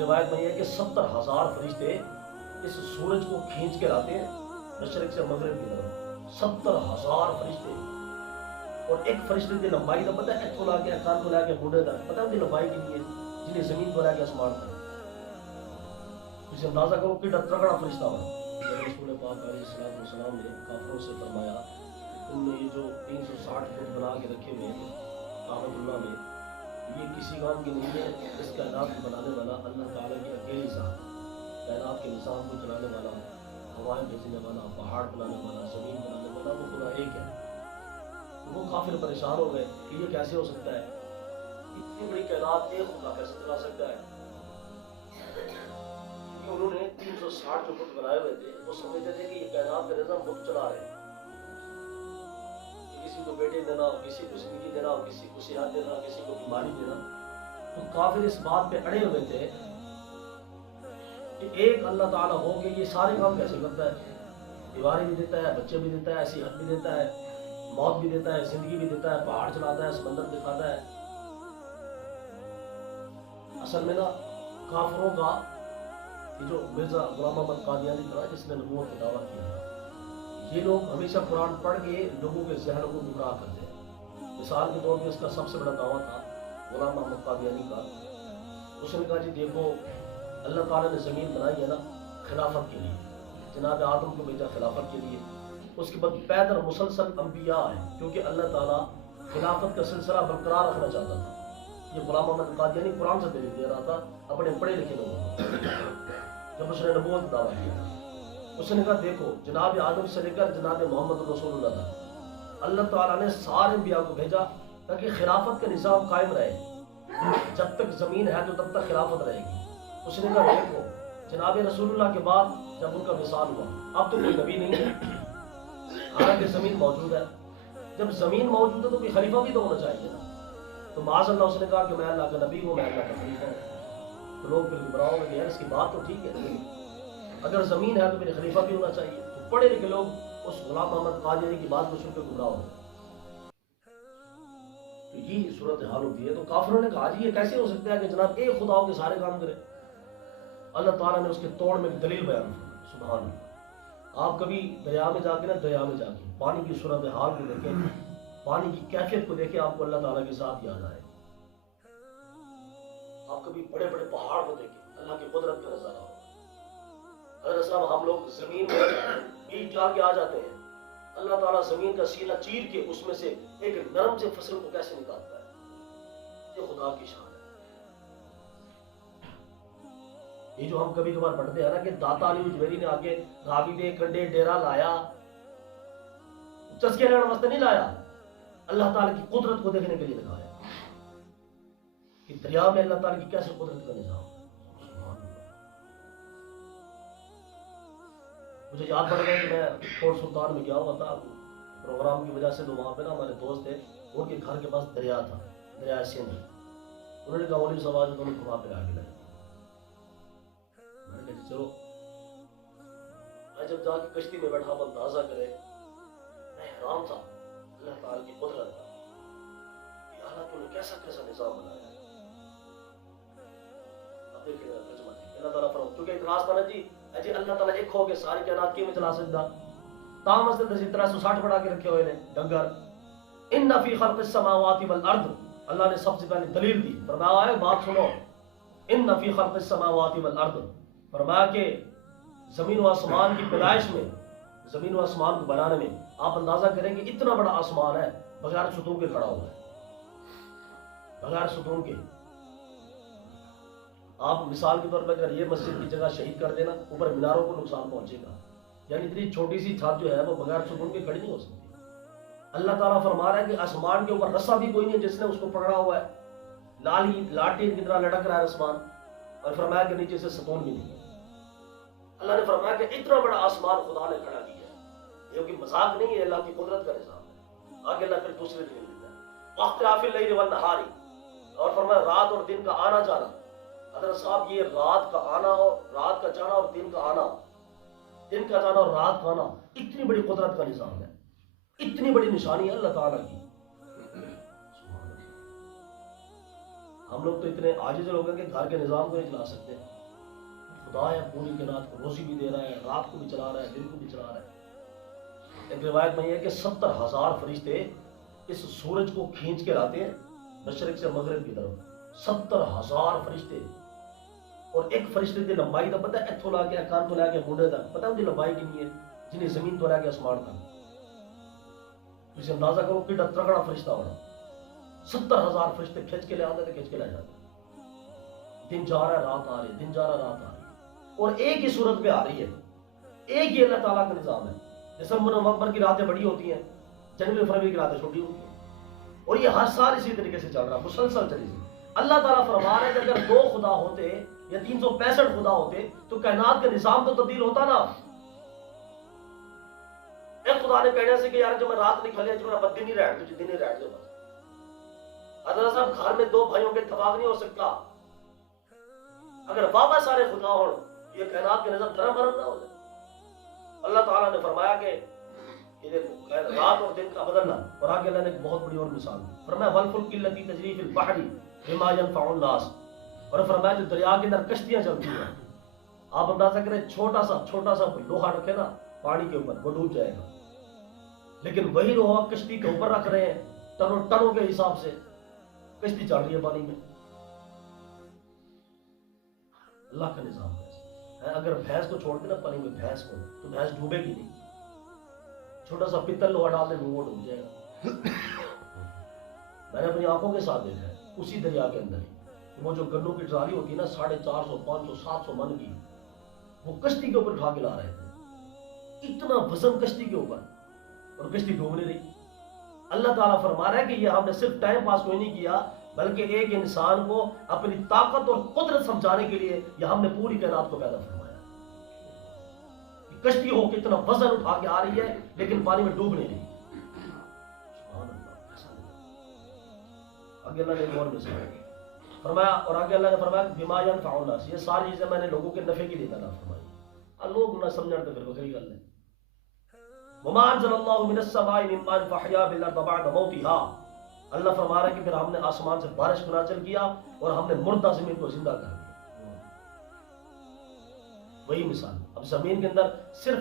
روایت میں یہ ہے کہ 70,000 فرشتے اس سورج کو کھینچ کے لاتے ہیں مشرق سے مغرب کی طرف، 70,000 فرشتے، اور ایک فرشتے کی لمبائی کا پتہ ہے، ایک کو لا کے کان کو لا کے بوڑھے تک پتہ ہے ان کی لمبائی کتنی ہے، جنہیں زمین کو لا کے آسمان پر، اسے اندازہ کرو کہ تگڑا فرشتہ ہو۔ رسول پاک علیہ السلام نے کافروں سے فرمایا تم نے یہ جو 360 فٹ بنا کے رکھے ہوئے ہیں کعبۃ اللہ میں، یہ کسی کام کی نہیں ہے، اس کائنات کو بنانے والا اللہ تعالیٰ کی اکیلی ذات، کائنات کے نظام کو چلانے والا، ہوائیں بھیجنے والا، پہاڑ بنانے والا، زمین بنانے والا، وہ خدا ایک ہے۔ تو وہ کافر پریشان ہو گئے کہ یہ کیسے ہو سکتا ہے، اتنی بڑی کائنات ایک خدا کیسے چلا سکتا ہے؟ کہ انہوں نے 360 جو فٹ بنائے ہوئے تھے وہ سمجھتے تھے کہ یہ کائنات کا نظام خود چلا رہے ہیں، کسی کو بیٹے دینا ہو، کسی کو زندگی دینا ہو، کسی کو صحت دینا، کسی کو بیماری دینا۔ تو کافر اس بات پہ اڑے ہوئے تھے کہ ایک اللہ تعالیٰ ہو کے یہ سارے کام کیسے کرتا ہے، بیماری بھی دیتا ہے، بچے بھی دیتا ہے، صحت بھی دیتا ہے، موت بھی دیتا ہے، زندگی بھی دیتا ہے، پہاڑ چلاتا ہے، سمندر دکھاتا ہے۔ اصل میں نا کافروں کا یہ جو مرزا غلام محمد قادیانی تھا جس نے نبوت کا دعویٰ کیا، یہ لوگ ہمیشہ قرآن پڑھ کے لوگوں کے ذہنوں کو گمراہ کرتے ہیں۔ مثال کے طور پہ اس کا سب سے بڑا دعویٰ تھا غلام محمد قادیانی کا، اس نے کہا جی دیکھو اللہ تعالیٰ نے زمین بنائی ہے نا خلافت کے لیے، جناب آدم کو بھیجا خلافت کے لیے، اس کے بعد پیدر مسلسل انبیاء ہیں کیونکہ اللہ تعالیٰ خلافت کا سلسلہ برقرار رکھنا چاہتا تھا۔ یہ غلام محمد قادیانی قرآن سے دلیل دے رہا تھا اپنے پڑھے لکھے لوگوں کو، جب اس نے نبوت کا دعویٰ کیا اس نے کہا دیکھو جناب آدم سے لے کر جناب محمد رسول اللہ تک اللہ تعالیٰ نے سارے انبیاء کو بھیجا تاکہ خلافت کا نظام قائم رہے، جب تک زمین ہے تو تب تک خلافت رہے گی۔ اس نے کہا دیکھو جناب رسول اللہ کے بعد جب ان کا وصال ہوا اب تو کوئی نبی نہیں ہے، حالانکہ زمین موجود ہے، جب زمین موجود ہے تو کوئی خلیفہ بھی تو ہونا چاہیے نا، تو معاذ اللہ اس نے کہا کہ میں اللہ کا نبی ہوں، میں اللہ کا خلیفہ ہوں۔ تو لوگ پھر گمراہ ہو گئے یار اس کی بات تو ٹھیک ہے، اگر زمین ہے تو میرے خلیفہ بھی ہونا چاہیے۔ تو پڑھے لکھے لوگ اس غلام محمد قادیانی کی بات کو سن کے گمراہ ہو گئے۔ تو یہ صورتحال ہوتی ہے۔ تو کافروں نے کہا جی یہ کیسے ہو سکتا ہے کہ جناب ایک خدا ہو کے سارے کام کرے؟ اللہ تعالیٰ نے اس کے توڑ میں ایک دلیل بیان کی، سبحان اللہ۔ آپ کبھی دریا میں جا کے نا دریا میں جا کے پانی کی صورتحال کو دیکھیں، پانی کی کیفیت کو دیکھیں، آپ کو اللہ تعالیٰ کی ذات یاد آئے۔ آپ کبھی بڑے بڑے پہاڑ کو دیکھیں، اللہ کی قدرت کا نظارہ ہو۔ حضرت صاحب ہم لوگ زمین میں بیج ڈال کے آ جاتے ہیں، اللہ تعالیٰ زمین کا سینہ چیر کے اس میں سے ایک نرم سے فصل کو کیسے نکالتا ہے، یہ خدا کی شان ہے۔ یہ جو ہم کبھی کبھار پڑھتے ہیں نا کہ داتا علی اجمیری نے آگے راوی دے کنڈے ڈیرا لایا، چسکے لینے واسطے نہیں لایا، اللہ تعالیٰ کی قدرت کو دیکھنے کے لیے لگایا کہ دریا میں اللہ تعالیٰ کی کیسے قدرت کا نظام۔ مجھے یاد پڑ گیا کہ میں کوٹ سلطان میں گیا ہوا تھا پروگرام کی وجہ سے، تو وہاں پہ نا ہمارے دوست تھے، ان کے گھر کے پاس دریا تھا، دریا سندھ۔ انہوں نے کہا مولوی صاحب آج تمہیں وہاں پہ آگے لگے، میں نے کہا چلو۔ میں جب جا کے کشتی میں بیٹھا اندازہ کرے، میں حیران تھا اللہ تعالیٰ کی قدرت کا، کہ اللہ تم نے کیسا کیسا نظام بنایا ہے۔ اب دیکھیں ترجمہ اللہ تعالیٰ فرماتا کیونکہ ایک راستہ نا جی اللہ تعالیٰ ایک ہو کے ساری کائنات کی میں چلا سکتا، تاہم اس نے 360 بڑھا کے رکھے ہوئے نے ڈنگر۔ ان فی خلق السماوات والارض، اللہ نے سب سے پہلے دلیل دی، فرمایا ہے بات سنو، ان فی خلق السماوات والارض، فرمایا کہ زمین و آسمان کی پیدائش میں، زمین و آسمان کو بنانے میں، آپ اندازہ کریں کہ اتنا بڑا آسمان ہے بغیر ستون کے کھڑا ہوا ہے، بغیر ستون کے۔ آپ مثال کے طور پر اگر یہ مسجد کی جگہ شہید کر دینا، اوپر میناروں کو نقصان پہنچے گا، یعنی اتنی چھوٹی سی چھت جو ہے وہ بغیر ستون کے کھڑی نہیں ہو سکتی۔ اللہ تعالیٰ فرما رہا ہے کہ آسمان کے اوپر رسا بھی کوئی نہیں ہے جس نے اس کو پکڑا ہوا ہے، لاٹھی کی طرح لٹک رہا ہے آسمان، اور فرمایا کہ نیچے سے ستون بھی نہیں ہے۔ اللہ نے فرمایا کہ اتنا بڑا آسمان خدا نے کھڑا کیا ہے، یہ کوئی مذاق نہیں ہے، اللہ کی قدرت کا نظام ہے۔ آگے اللہ پھر دوسرے دلیل دیتا ہے، واختلاف اللیل والنہار، اور فرمایا رات اور دن کا آنا جانا۔ حضرت صاحب یہ رات کا آنا اور رات کا جانا اور دن کا آنا، دن کا جانا اور رات کا آنا، اتنی بڑی قدرت کا نظام ہے، اتنی بڑی نشانی ہے اللہ تعالیٰ کی۔ ہم لوگ تو اتنے عاجز لوگ ہیں کہ گھر کے نظام کو نہیں چلا سکتے. خدا ہے پوری کائنات کو روزی بھی دے رہا ہے, رات کو بھی چلا رہا ہے, دن کو بھی چلا رہا ہے. ایک روایت میں یہ ہے کہ 70,000 فرشتے اس سورج کو کھینچ کے لاتے ہیں مشرق سے مغرب کی طرف. 70,000 فرشتے. اور ایک فرشتے کی لمبائی کا پتہ ہے, اتھو لا کے کان تو لا کے مونڈے تک پتہ ہے ان کی لمبائی کتنی ہے, جنہیں زمین تو لا کے آسمان تک. اسے اندازہ کرو کتنا تگڑا فرشتہ ہونا. 70,000 فرشتے کھینچ کے لے آتے تھے, کھینچ کے لے جاتے. دن جا رہا ہے رات آ رہی ہے, دن جا رہا ہے رات آ رہی ہے, اور ایک ہی صورت پہ آ رہی ہے. ایک ہی اللہ تعالیٰ کا نظام ہے. دسمبر نومبر کی راتیں بڑی ہوتی ہیں, جنوری فروری کی راتیں چھوٹی ہوتی ہیں, اور یہ ہر سال اسی طریقے سے چل رہا ہے, مسلسل چلی گئی. اللہ تعالیٰ فرما رہا ہے کہ اگر 2 خدا ہوتے یا 365 خدا ہوتے تو کائنات کا نظام تو تبدیل ہوتا نا. ایک خدا نے کہنے سے کہ یار جو میں رات نکلے جو میرا دن ہی رہٹ دو, دن ہی رہٹ دو بس. حضرت صاحب گھر میں 2 بھائیوں کے اتفاق نہیں ہو سکتا. اگر بابا سارے خدا ہو, یہ کائنات کے نظام دھرم بھرم نہ ہو جائے. اللہ تعالیٰ نے فرمایا کہ یہ رات اور دن کا بدلنا. اور آگے اللہ نے ایک بہت بڑی اور مثال دی, فرمایا والفلک التی تجری فی البحر بما ينفع الناس. اور فرمایا جو دریا کے اندر کشتیاں چلتی ہیں, آپ اندازہ کریں چھوٹا سا لوہا رکھے نا پانی کے اوپر, وہ ڈوب جائے گا. لیکن وہی لوہا کشتی کے اوپر رکھ رہے ہیں, ٹنوں کے حساب سے کشتی چل رہی ہے پانی میں. اللہ کا نظام ہے. اگر بھینس کو چھوڑ دے نا پانی میں, بھینس کو, تو بھینس ڈوبے گی نہیں. چھوٹا سا پتل لوہا ڈال دے وہ ڈوب جائے گا. میں نے اپنی آنکھوں کے ساتھ دیکھا ہے اسی دریا کے اندر ہی. وہ جو گنوں کی ٹرالی ہوتی ہے نا 450 500 700 من کی, وہ کشتی کے اوپر اٹھا کے لا رہے تھے. اتنا وزن کشتی کے اوپر, اور کشتی ڈوب نہیں رہی. اللہ تعالیٰ فرما رہا ہے کہ یہ ہم نے صرف ٹائم پاس کوئی نہیں کیا, بلکہ ایک انسان کو اپنی طاقت اور قدرت سمجھانے کے لیے یہ ہم نے پوری کائنات کو پیدا فرمایا. کشتی ہو کے اتنا وزن اٹھا کے آ رہی ہے لیکن پانی میں ڈوب نہیں رہی. آگے اللہ نے اور مثال فرمایا, اور آگے اللہ نے فرمایا بما ينفع الناس. یہ ساری چیزیں میں نے لوگوں کے نفع کے لیے پیدا فرمائی. لوگ نہ سمجھتے پھر بکری گل ہے. وما انزل الله من السماء من ماء فاحيا بالارض بعد موتها. اللہ فرما رہا ہے کہ پھر ہم نے آسمان سے بارش کو نازل کیا اور ہم نے مردہ زمین کو زندہ کر دیا. وہی مثال. اب زمین کے اندر صرف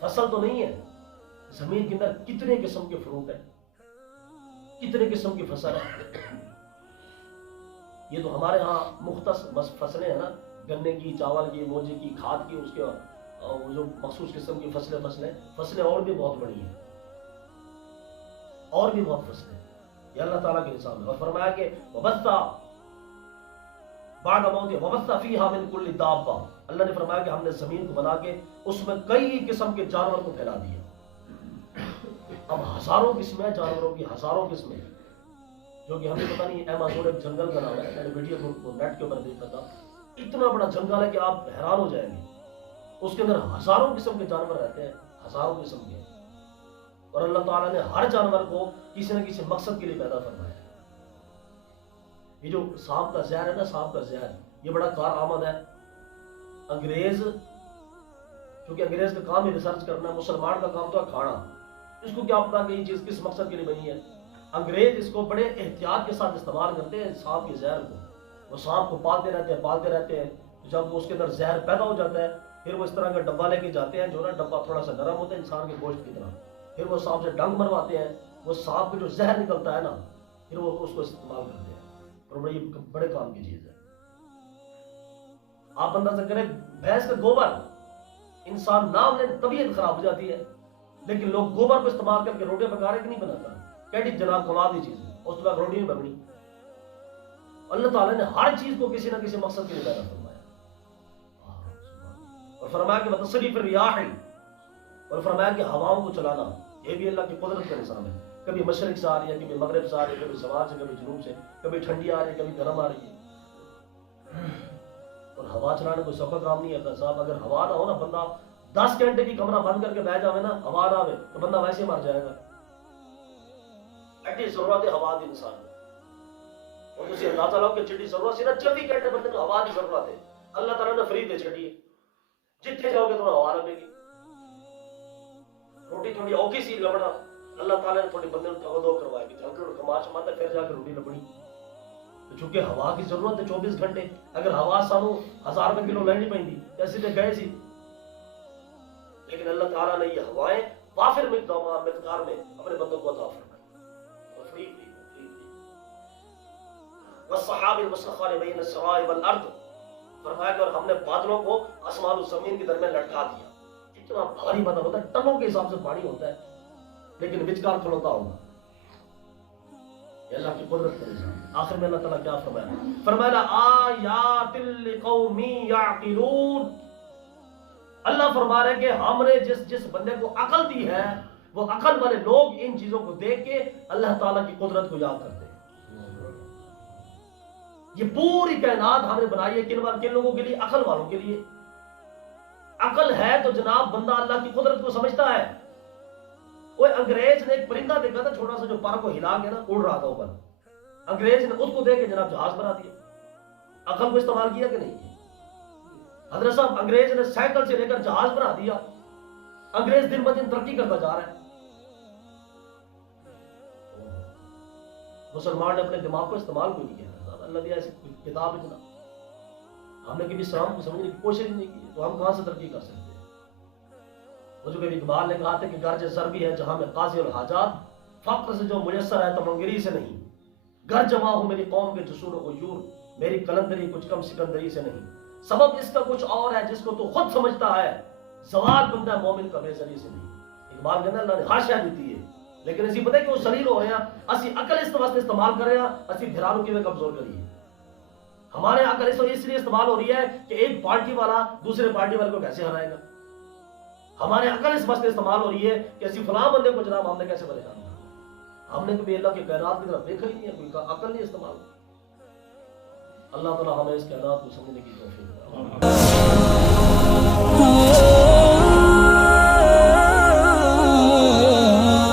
فصل تو نہیں ہے, زمین کے اندر کتنے قسم کے فروٹ ہیں, کتنے قسم کی فصل ہے. یہ تو ہمارے ہاں مختص فصلیں ہیں نا, گنے کی, چاول کی, موجے کی, کھاد کی, اس کے وہ جو مخصوص قسم کی فصلیں اور بھی بہت بڑی ہیں, اور بھی بہت فصلیں. یہ اللہ تعالیٰ کے نظام ہے. اور فرمایا کہ وبث بعد موت وبث فیہا من کل دابہ. اللہ نے فرمایا کہ ہم نے زمین کو بنا کے اس میں کئی قسم کے جانور کو پھیلا دیا. اب ہزاروں قسمیں جانوروں کی, ہزاروں قسمیں, جو کہ ہمیں پتہ نہیں. ایمازون ایک جنگل کا نام ہے, میں نے ویڈیو کو نیٹ کے اوپر دیکھا تھا. اتنا بڑا جنگل ہے کہ آپ حیران ہو جائیں گے. اس کے اندر ہزاروں قسم کے جانور رہتے ہیں, ہزاروں قسم کے. اور اللہ تعالیٰ نے ہر جانور کو کسی نہ کسی مقصد کے لیے پیدا فرمایا. یہ جو سانپ کا زہر ہے نا, سانپ کا زہر, یہ بڑا کارآمد ہے. انگریز, کیونکہ انگریز کا کام ہی ریسرچ کرنا ہے, مسلمان کا کام تو ہے کھانا. اس کو کیا پتا کہ یہ چیز کس مقصد کے لیے بنی ہے. انگریز اس کو بڑے احتیاط کے ساتھ استعمال کرتے ہیں, سانپ کے زہر کو. وہ سانپ کو پالتے رہتے ہیں. جب وہ اس کے اندر زہر پیدا ہو جاتا ہے, پھر وہ اس طرح کا ڈبہ لے کے جاتے ہیں, جو نا ڈبہ تھوڑا سا نرم ہوتا ہے انسان کے گوشت کی طرح. پھر وہ سانپ سے ڈنگ مرواتے ہیں, وہ سانپ کا جو زہر نکلتا ہے نا, پھر وہ اس کو استعمال کرتے ہیں. اور یہ بڑے کام کی چیز ہے. آپ اندازہ کریں, بھینس کا گوبر, انسان نام لے طبیعت خراب ہو جاتی ہے, لیکن لوگ گوبر کو استعمال کر کے روٹیاں پکا رہے کہ نہیں بناتا. کہتی جناب کمال دی چیز ہے, اس کے بعد روٹی نہیں بننی. اللہ تعالیٰ نے ہر چیز کو کسی نہ کسی مقصد کے لیے پیدا فرمایا. اور فرمایا کہ وتصریف الریاح, اور فرمایا کہ ہواؤں کو چلانا, یہ بھی اللہ کی قدرت کا نظام ہے. کبھی مشرق سے آ رہی ہے, کبھی مغرب سے آ رہی ہے, کبھی شمال سے, کبھی جنوب سے, کبھی ٹھنڈی آ رہی ہے, کبھی گرم آ رہی ہے. اور ہوا چلانا کوئی سوکھا کام نہیں ہے صاحب. اگر ہوا نہ ہو نا, بندہ 10 گھنٹے کی کمرہ بند کر کے بیٹھ جاوے نا, ہوا نہ آوے تو بندہ ویسے مر جائے گا. ایٹی ضرورت ہے ہوا دی انسان کو. اور تسی اندازہ لاؤ کہ جڑی ضرورت سی نا 24 گھنٹے بندے کو ہوا دی ضرورت ہے, اللہ تعالیٰ نے فری دے چھڑی ہے. جتنے جاؤ گے تو ہوا لگے گی. روٹی تھوڑی اوکھی سی لبنا, اللہ تعالیٰ نے تھوڑی بندے کو تغدو کروایا کہ جھنکڑ کماش ماتا پھر جا کے روٹی لبنی. چونکہ ہوا کی ضرورت ہے 24 گھنٹے. اگر ہوا سانو 1000 روپے کلو لینی پہنی ایسے تو گئے سی. لیکن اللہ تعالیٰ نے یہ ہوائیں وافر مقدار میں اپنے بندوں کو عطا فرمائی. اور فری والسحاب المسخر بین السماء والارض، فرمایا کہ اور ہم نے بادلوں کو آسمان و زمین کے درمیان لٹکا دیا. اتنا بھاری بادل ہوتا ہے، ٹنوں کے حساب سے پانی ہوتا ہے، لیکن وچکار کھلوتا ہوگا. یہ اللہ کی قدرت کا نظام. آخر میں اللہ تعالیٰ کیا فرمایا؟ فرمایا آیات لقوم یعقلون. اللہ فرما رہے کہ ہم نے جس بندے کو عقل دی ہے، وہ عقل والے لوگ ان چیزوں کو دیکھ کے اللہ تعالیٰ کی قدرت کو یاد کرتے ہیں. یہ پوری کائنات ہم نے بنائی ہے کن لوگوں کے لیے؟ عقل والوں کے لیے. عقل ہے تو جناب بندہ اللہ کی قدرت کو سمجھتا ہے. وہ انگریز نے ایک پرندہ دیکھا تھا چھوٹا سا جو پر کو ہلا کے نا اڑ رہا تھا اوپر. انگریز نے اس کو دیکھ کے جناب جہاز بنا دیا. عقل کو استعمال کیا کہ نہیں؟ حضرت صاحب انگریز نے سائیکل سے لے کر جہاز بنا دیا. انگریز دن بدن ترقی کرتا جا رہا ہے. مسلمان نے اپنے دماغ کو استعمال کوئی نہیں کیا. اللہ دیا ایسی کتاب اتنا ہم نے کبھی اسلام کو سمجھنے کی کوشش نہیں کی، تو ہم کہاں سے ترقی کر سکتے ہیں؟ وہ جو کبھی اقبال نے کہا تھا کہ گرج سر بھی ہے جہاں میں قاضی الحاجات، فقر سے جو میسر ہے تمنگری سے نہیں. گر جمع ہوں میری قوم کے جسور و غیور، میری کلندری کچھ کم سکندری سے نہیں. سبب اس کا کچھ اور ہے جس کو تو خود سمجھتا ہے، زوال بنتا ہے مومن کا بے زری سے نہیں. اقبال کہنا اللہ نے ہاشیہ دیتی ہے، لیکن اسی پتہ ہے کہ وہ سلیل ہو رہے ہیں. اسی عقل اس واسطے استعمال کر رہے ہیں اسی بھرانوں کی میں کمزور کریے. ہمارے عقل اس لیے استعمال ہو رہی ہے کہ ایک پارٹی والا دوسرے پارٹی والے کو کیسے ہرائے گا. ہمارے عقل اس واسطے استعمال ہو رہی ہے کہ اسی فلاں بندے کو جناب ہم نے کیسے پریشان کیا. ہم نے کبھی اللہ کے کائنات کی طرف دیکھا ہی نہیں ہے، کوئی عقل نہیں استعمال. اللہ تعالیٰ ہمیں اس کائنات کو سمجھنے کی توفیق دے.